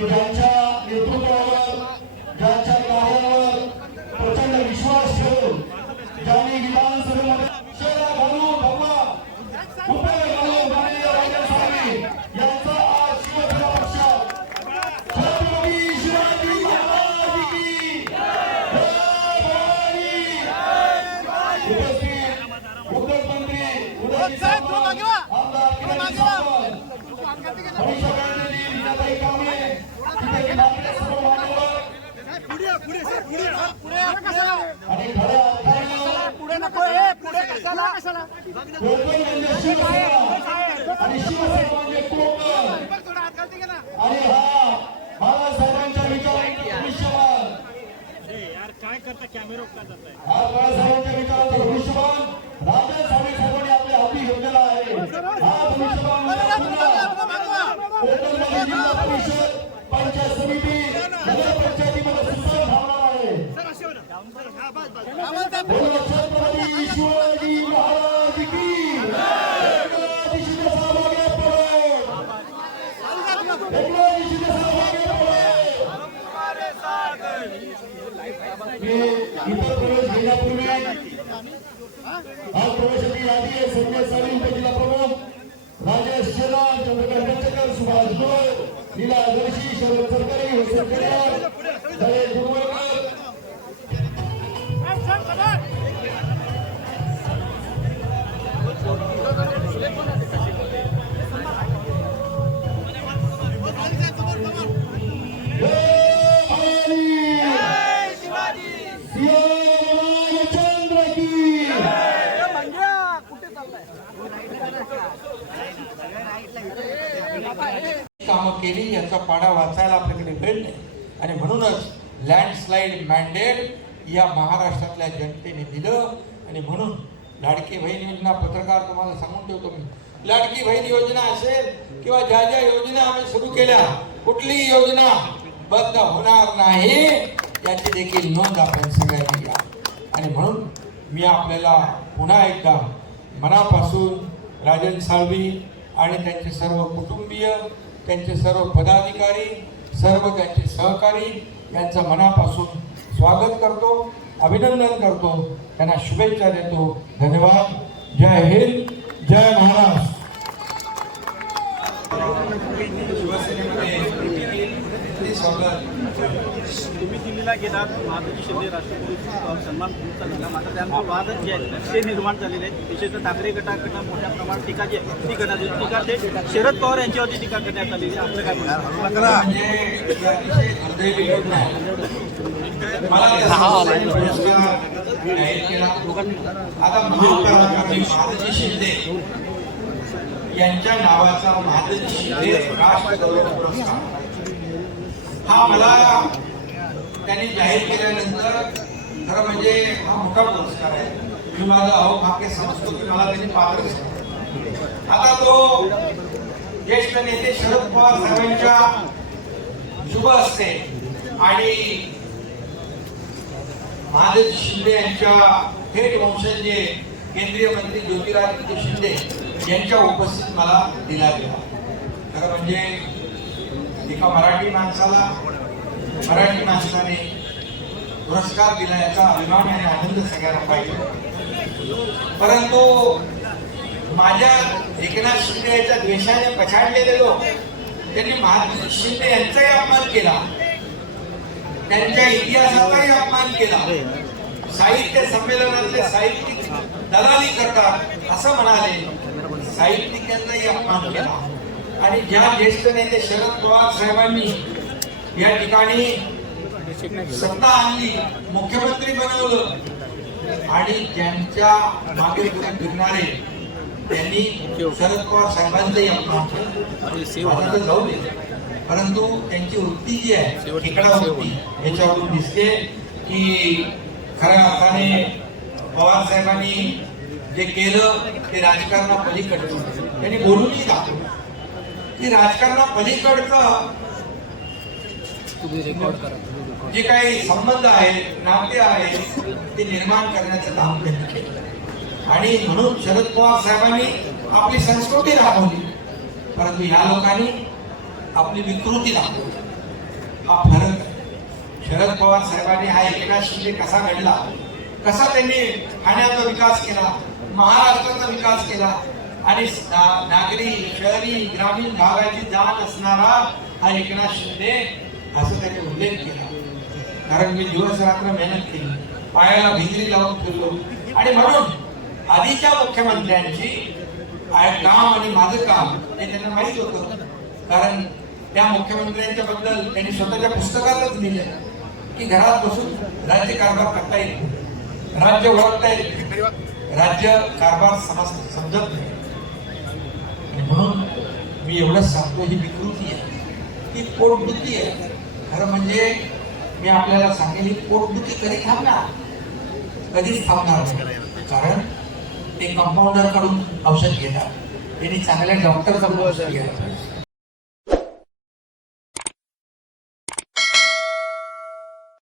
ज्यांच्या नेतृत्वावर ज्यांच्या कार्यावर प्रचंड विश्वास ठेवून ज्यांनी विधानसभेमध्ये उपस्थित मुख्यमंत्री आमदार भविष्यकाळाने लीनाताई कांबळे तिथे आपल्यासमोर मांडलं. आणि खऱ्या अर्थानं कोकण म्हणजे हा बाळासाहेबांच्या विचारांचा भविष्यवाण राजा साहेब साहेबांनी आपल्या हाती घेतलेला आहे हा भविष्यवाण पंचायत समिती नगर पंचायतीमध्ये सुद्धा धावणार आहे बोलो छत्रपती शिवाजी महाराज की एकनाथ शिंदे साहेब आगे बढ़ो एकनाथ शिंदे साहेब आगे बढ़ो मी इतर प्रवेश घेण्यापूर्वी आज प्रवेशाची यादी आहे संजय साळी उपजिल्हा प्रमुख राजेश चंद्रकांत पंचकर सुभाष गोळ लीला जोशी शरद सरकारी हुसेन करियार केली याचा पाडा वाचायला आपल्याकडे वेळ नाही आणि म्हणूनच लँडस्लाईड मॅन्डेट या महाराष्ट्रातल्या जनतेने दिलं. आणि म्हणून लाडकी बहीण योजना पत्रकार तुम्हाला सांगून ठेवतो मी. लाडकी बहीण योजना असेल किंवा ज्या ज्या योजना आम्ही सुरू केल्या कुठलीही योजना बंद होणार नाही याची देखील नोंद आपण सगळ्यांनी घ्या. आणि म्हणून मी आपल्याला पुन्हा एकदा मनापासून राजन साळवी आणि त्यांचे सर्व कुटुंबीय त्यांचे सर्व पदाधिकारी सर्व त्यांचे सहकारी यांचं मनापासून स्वागत करतो अभिनंदन करतो. त्यांना शुभेच्छा देतो. धन्यवाद. जय हिंद जय महाराष्ट्र. तुम्ही दिल्लीला गेलात महादजी शिंदे राष्ट्रपती सन्मान तुमचा झाला मात्र त्यानंतर वाद जे आहेत ते निर्माण झालेले आहेत विशेषतः ठाकरे गटाकडनं मोठ्या प्रमाणात टीका जी आहे ती करण्यात येते. टीका ते शरद पवार यांच्यावरती टीका करण्यात आलेली आहे आपलं काय म्हणणं आहे? म्हणजे हे अतिशय हृदयविदारक आहे. मला त्या पुरस्कार जाहीर केला. आता महापौरांनी महादजी शिंदे यांच्या नावाचा महादजी शिंदे राष्ट्र गौरव पुरस्कार हा मला त्यांनी जाहीर केल्यानंतर खरं म्हणजे हा मोठा पुरस्कार आहे. मी माझा अहो खाके समजतो की मला त्यांनी पात्र आता तो ज्येष्ठ नेते शरद पवार साहेबांच्या शुभ असते आणि महादेव शिंदे यांच्या थेट वंशजे जे केंद्रीय मंत्री ज्योतिरादित्य शिंदे यांच्या उपस्थित मला दिला गेला. खरं म्हणजे एका मराठी माणसाला मराठी माणसाने पुरस्कार दिला याचा अभिमान आणि आनंद सगळ्यांना पाहिजे. परंतु माझ्या एकनाथ शिंदे याच्या द्वेषाने पछाडलेले लोक त्यांनी महात्मा शिंदे यांचाही अपमान केला. त्यांच्या इतिहासाचाही अपमान केला. साहित्य संमेलनातले साहित्यिक दलाली करतात असं म्हणाले. साहित्यिकांचाही अपमान केला. आणि ज्या ज्येष्ठ नेते शरद पवार साहेबांनी या ठिकाणी सत्ता आणली मुख्यमंत्री बनवलं. आणि ज्यांच्या मागे फिरणारे त्यांनी शरद पवार साहेबांचाही अपमान जाऊ दे. परंतु त्यांची वृत्ती जी आहे ठिकाणा वृत्ती याच्यावरून दिसते की खऱ्या अर्थाने पवार साहेबांनी जे केलं ते राजकारणा पलीकडचं त्यांनी बोलूनही दाखवलं. की राजकारणा पलीकडचं जे काही संबंध आहेत नाते आहेत ते निर्माण करण्याचं काम त्यांनी केलं. आणि म्हणून शरद पवार साहेबांनी आपली संस्कृती दाखवली परंतु या लोकांनी आपली विकृती दाखवली. हा फरक शरद पवार साहेबांनी हा एकनाथ शिंदे कसा घडला कसा त्यांनी ठाण्याचा विकास केला महाराष्ट्राचा विकास केला आणि नागरी शहरी ग्रामीण भागाची जाण असणारा हा एकनाथ शिंदे असं त्यांनी उल्लेख केला. कारण मी दिवस रात्र मेहनत केली. पायाला भिंगरी लावून फिरलो. आणि म्हणून आधीच्या मुख्यमंत्र्यांची काम आणि माझं काम हे त्यांना माहीत होतं. कारण त्या मुख्यमंत्र्यांच्या बद्दल त्यांनी स्वतःच्या पुस्तकातच लिहिलं की घरात बसून राज्य कारभार करता येईल. राज्य ओळखता येईल. राज्य कारभार समज समजत नाही. म्हणून मी एवढंच सांगतो ही विकृती आहे. ही पोटबुद्धी आहे. खरं म्हणजे मी आपल्याला सांगेल पोटदुखी कधी थांबणार? कधीच थांबणार नाही. कारण ते कंपाऊंडरकडून औषध घेतात. त्यांनी चांगल्या डॉक्टरकडून औषध घेतात.